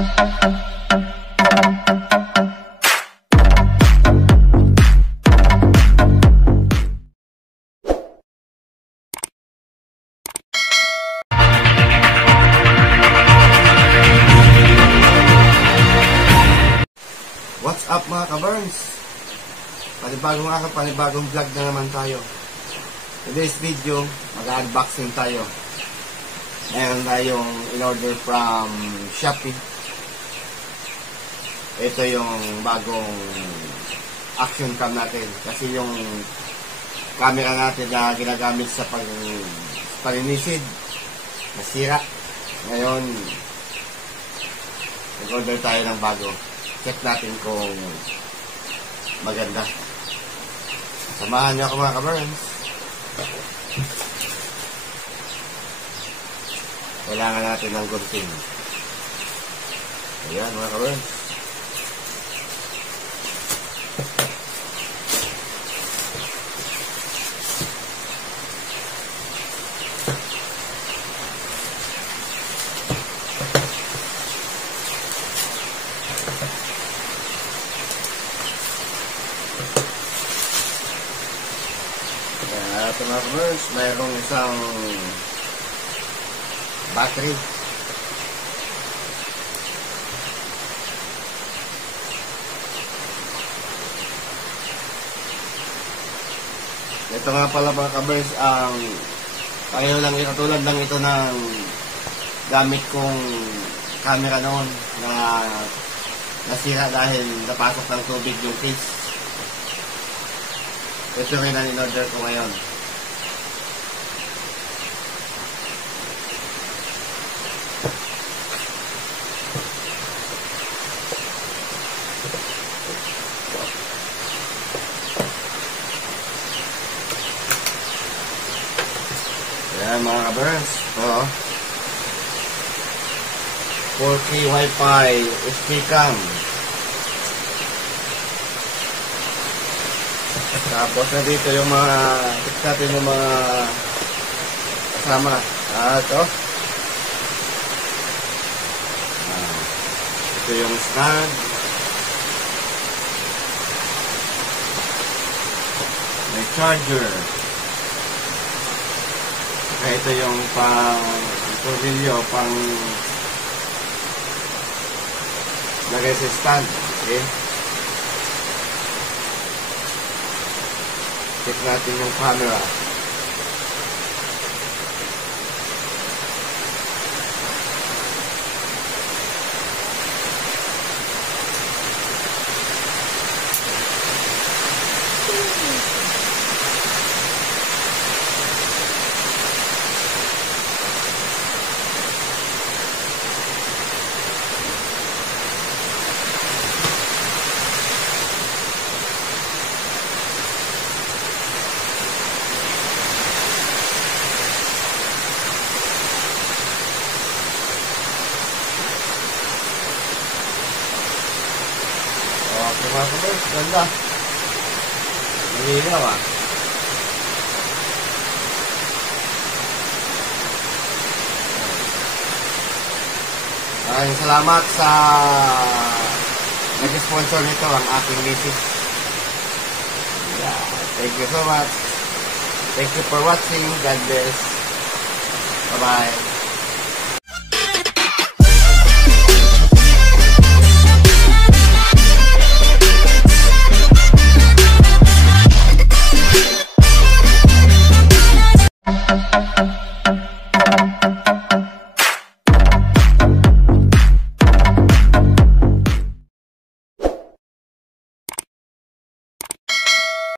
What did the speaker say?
What's up mga ka-Burns? Panibagong vlog na naman tayo. Today's video, mag-unboxing tayo. Meron tayong in-order from Shopee. Ito yung bagong action cam natin. Kasi yung camera natin na ginagamit sa paninisid, nasira. Ngayon, nag-order tayo ng bago. Check natin kung maganda. Samahan niyo ako mga ka-Burns. Kailangan natin ng gunting. Ayan mga ka-Burns. Ito mga ka-Burns, mayroong isang battery. Ito nga pala mga ka-Burns, katulad lang ito ng gamit kong camera noon na nasira dahil napasok ng tubig yung case. Ito rin ang in-order ko ngayon. Ayan mga ka-Burns. Ito. 4K Wi-Fi HD-Cam. Tapos na dito yung mga check natin yung mga kasama. Ito. Ito yung stand. May charger. Ito yung tornilyo, pang lagay sa stand. Okay. Check natin yung camera. Okay mga ka-Burns, ganda. Nalinaw ah. Maraming salamat sa nag-sponsor nito, ang aking misis. Yeah, thank you so much. Thank you for watching. God bless. Bye-bye.